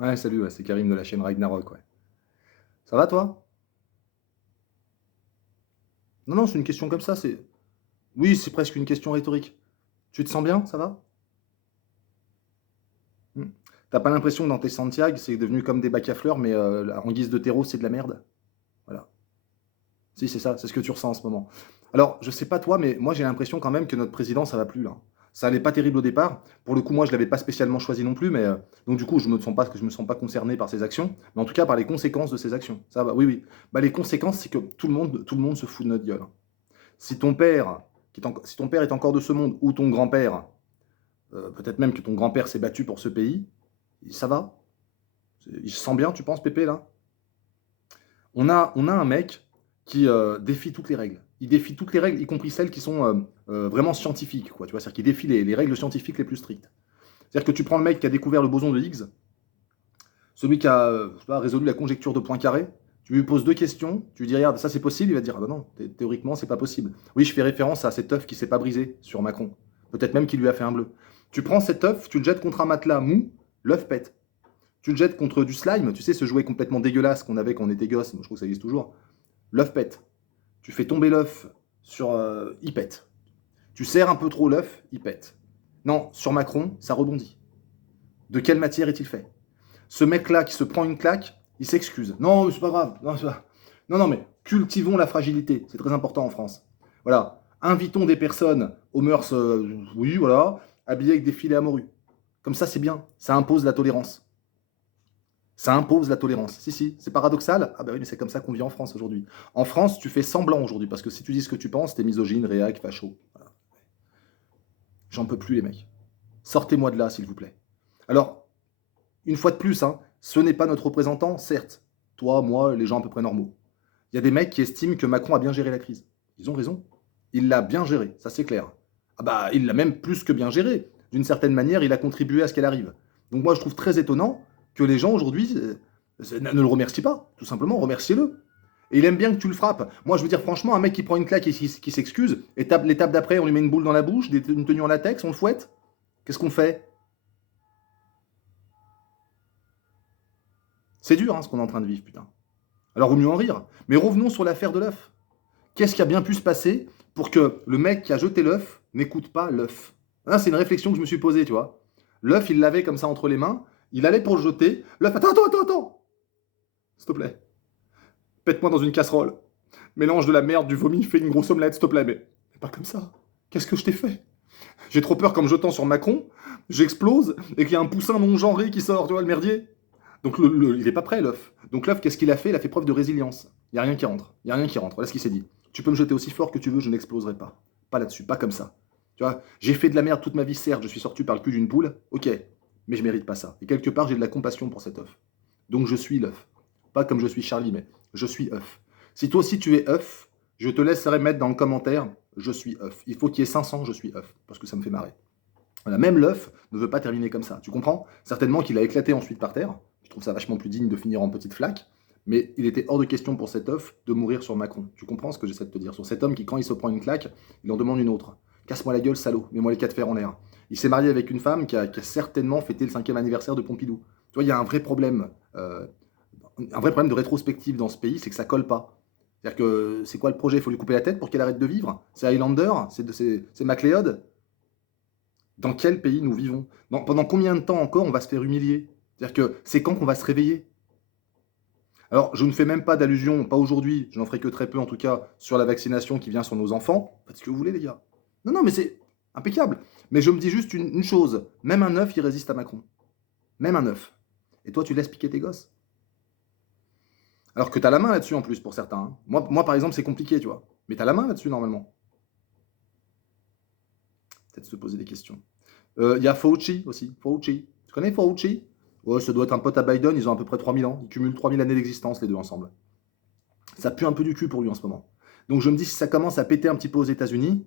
Ouais, salut, ouais, c'est Karim de la chaîne Ragnarok, ouais. Ça va toi? Non, non, c'est une question comme ça, c'est oui, c'est presque une question rhétorique. Tu te sens bien? Ça va? Mmh. Tu pas l'impression que dans tes Santiago, c'est devenu comme des bacs à fleurs, mais en guise de terreau, c'est de la merde? Voilà. Si, c'est ça, c'est ce que tu ressens en ce moment. Alors, je sais pas toi, mais moi j'ai l'impression quand même que notre président, ça va plus là. Ça allait pas terrible au départ. Pour le coup, moi je l'avais pas spécialement choisi non plus, mais donc du coup, je me sens pas concerné par ses actions, mais en tout cas par les conséquences de ses actions. Ça va, oui, oui. Bah, les conséquences, c'est que tout le monde se fout de notre gueule, hein. Si ton père, si ton père est encore de ce monde, ou ton grand-père, peut-être même que ton grand-père s'est battu pour ce pays, ça va? Il se sent bien, tu penses, Pépé, là? On a un mec qui défie toutes les règles. Il défie toutes les règles, y compris celles qui sont vraiment scientifiques, quoi. Tu vois, c'est-à-dire qu'il défie les règles scientifiques les plus strictes. C'est-à-dire que tu prends le mec qui a découvert le boson de Higgs, celui qui a je sais pas, résolu la conjecture de Poincaré, tu lui poses deux questions, tu lui dis regarde, ça c'est possible, il va te dire ah bah non, théoriquement c'est pas possible. Oui, je fais référence à cet œuf qui s'est pas brisé sur Macron. Peut-être même qu'il lui a fait un bleu. Tu prends cet œuf, tu le jettes contre un matelas mou, l'œuf pète. Tu le jettes contre du slime, tu sais, ce jouet complètement dégueulasse qu'on avait quand on était gosse, moi, je trouve que ça existe toujours. L'œuf pète. Tu fais tomber l'œuf sur. Il pète. Tu serres un peu trop l'œuf, il pète. Non, sur Macron, ça rebondit. De quelle matière est-il fait? Ce mec-là qui se prend une claque, il s'excuse. Non, mais c'est pas grave. Non, non, non, mais cultivons la fragilité. C'est très important en France. Voilà. Invitons des personnes aux mœurs, oui, voilà, habillées avec des filets à morue. Comme ça, c'est bien. Ça impose la tolérance. Ça impose la tolérance. Si, si, c'est paradoxal. Ah bah oui, mais c'est comme ça qu'on vit en France aujourd'hui. En France, tu fais semblant aujourd'hui, parce que si tu dis ce que tu penses, t'es misogyne, réac, facho. Voilà. J'en peux plus, les mecs. Sortez-moi de là, s'il vous plaît. Alors, une fois de plus, hein, ce n'est pas notre représentant, certes. Toi, moi, les gens à peu près normaux. Il y a des mecs qui estiment que Macron a bien géré la crise. Ils ont raison. Il l'a bien géré, ça c'est clair. Ah bah, il l'a même plus que bien géré. D'une certaine manière, il a contribué à ce qu'elle arrive. Donc moi, je trouve très étonnant que les gens aujourd'hui ne le remercient pas. Tout simplement, remerciez-le. Et il aime bien que tu le frappes. Moi, je veux dire, franchement, un mec qui prend une claque et qui s'excuse, l'étape d'après, on lui met une boule dans la bouche, une tenue en latex, on le fouette. Qu'est-ce qu'on fait? C'est dur, hein, ce qu'on est en train de vivre, putain. Alors, au mieux en rire. Mais revenons sur l'affaire de l'œuf. Qu'est-ce qui a bien pu se passer pour que le mec qui a jeté l'œuf n'écoute pas l'œuf? Hein, c'est une réflexion que je me suis posée, tu vois. L'œuf, il l'avait comme ça entre les mains, il allait pour le jeter. L'œuf, attends, attends, attends, attends, s'il te plaît, pète-moi dans une casserole. Mélange de la merde, du vomi, fais une grosse omelette, s'il te plaît, mais pas comme ça. Qu'est-ce que je t'ai fait? J'ai trop peur qu'en me jetant sur Macron, j'explose et qu'il y a un poussin non genré qui sort, tu vois, le merdier. Donc il est pas prêt, l'œuf. Donc l'œuf, qu'est-ce qu'il a fait? Il a fait preuve de résilience. Il n'y a rien qui rentre. Il n'y a rien qui rentre. Voilà ce qu'il s'est dit. Tu peux me jeter aussi fort que tu veux, je n'exploserai pas. Pas là-dessus, pas comme ça. Tu vois, j'ai fait de la merde toute ma vie, certes, je suis sorti par le cul d'une poule, ok, mais je mérite pas ça. Et quelque part, j'ai de la compassion pour cet œuf. Donc je suis l'œuf. Pas comme je suis Charlie, mais je suis œuf. Si toi aussi tu es œuf, je te laisserai mettre dans le commentaire, je suis œuf. Il faut qu'il y ait 500, je suis œuf, parce que ça me fait marrer. Voilà, même l'œuf ne veut pas terminer comme ça. Tu comprends? Certainement qu'il a éclaté ensuite par terre. Je trouve ça vachement plus digne de finir en petite flaque. Mais il était hors de question pour cet œuf de mourir sur Macron. Tu comprends ce que j'essaie de te dire? Sur cet homme qui, quand il se prend une claque, il en demande une autre. Casse-moi la gueule, salaud. Mets-moi les quatre fers en l'air. Il s'est marié avec une femme qui a certainement fêté le 5e anniversaire de Pompidou. Tu vois, il y a un vrai problème de rétrospective dans ce pays, c'est que ça colle pas. C'est-à-dire que c'est quoi le projet? Il faut lui couper la tête pour qu'elle arrête de vivre? C'est Highlander? C'est MacLeod? Dans quel pays nous vivons? Pendant combien de temps encore on va se faire humilier? C'est-à-dire que c'est quand qu'on va se réveiller? Alors, je ne fais même pas d'allusion, pas aujourd'hui, je n'en ferai que très peu en tout cas, sur la vaccination qui vient sur nos enfants. Faites ce que vous voulez, les gars. Non, non, mais c'est impeccable. Mais je me dis juste une chose, même un œuf, il résiste à Macron. Même un œuf. Et toi, tu laisses piquer tes gosses? Alors que tu as la main là-dessus en plus pour certains, hein. Moi, par exemple, c'est compliqué, tu vois. Mais tu as la main là-dessus normalement. Peut-être se poser des questions. Il y a Fauci aussi. Fauci. Tu connais Fauci? Ouais, ça doit être un pote à Biden, ils ont à peu près 3000 ans. Ils cumulent 3000 années d'existence, les deux ensemble. Ça pue un peu du cul pour lui en ce moment. Donc je me dis, si ça commence à péter un petit peu aux États-Unis,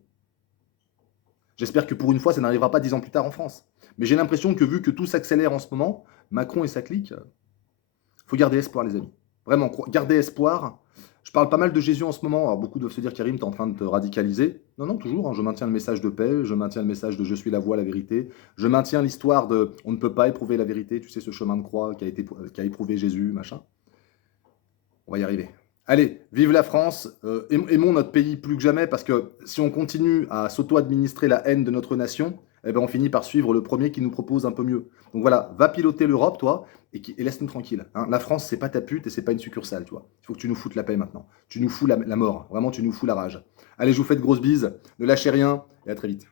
j'espère que pour une fois, ça n'arrivera pas 10 ans plus tard en France. Mais j'ai l'impression que vu que tout s'accélère en ce moment, Macron et sa clique, faut garder espoir, les amis. Vraiment, gardez espoir. Je parle pas mal de Jésus en ce moment. Alors beaucoup doivent se dire: «Karim, tu es en train de te radicaliser». Non, non, toujours, hein, je maintiens le message de paix, je maintiens le message de «Je suis la voie, la vérité». Je maintiens l'histoire de «On ne peut pas éprouver la vérité», tu sais, ce chemin de croix qui a éprouvé Jésus, machin. On va y arriver. Allez, vive la France, aimons notre pays plus que jamais parce que si on continue à s'auto-administrer la haine de notre nation, eh ben, on finit par suivre le premier qui nous propose un peu mieux. Donc voilà, va piloter l'Europe, toi, et laisse-nous tranquille, hein. La France, c'est pas ta pute et c'est pas une succursale, tu vois. Il faut que tu nous foutes la paix maintenant. Tu nous fous la mort, vraiment, tu nous fous la rage. Allez, je vous fais de grosses bises, ne lâchez rien et à très vite.